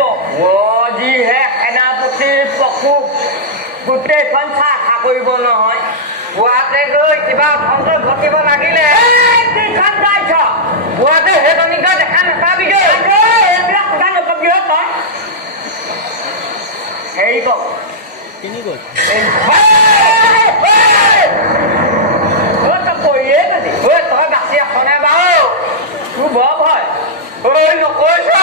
লাগিব যিহে সেনাপতিৰ প্ৰকোপ গোটেইখন চাফা কৰিব নহয় গুৱাহাটী গৈ কিবা অসন্ত ঘটিব লাগিলে গুৱাহাটী সেইজনীকে দেখা নাপাবিগৈ এইবিলাক কথা নকবি তই হেৰি কওক কিনি গ'ল তই পৰিয়ে গলি তই বাচি আছনে বাৰু তোৰ বৰ ভয় নকৈছ